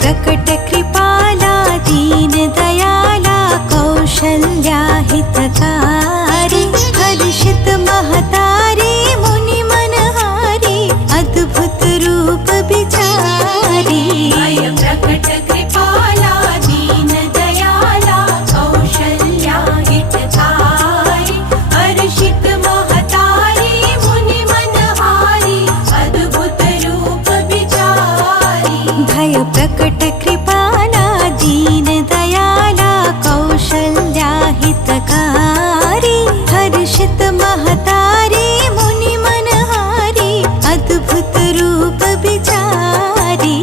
प्रकट कृपाला दीन दयाला कौशल्या हितकारी हर्षित महतारी मुनि मनहारी अद्भुत रूप बिचारी प्रकट कृपाला दीन दयाला कौशल्या हितकारी हर्षित महतारी मुनि मनहारी अद्भुत रूप बिचारी भय प्रकट कृपाला दीन दयाला कौशल्या हितकारी हर्षित महतारी मुनि मनहारी अद्भुत रूप बिचारी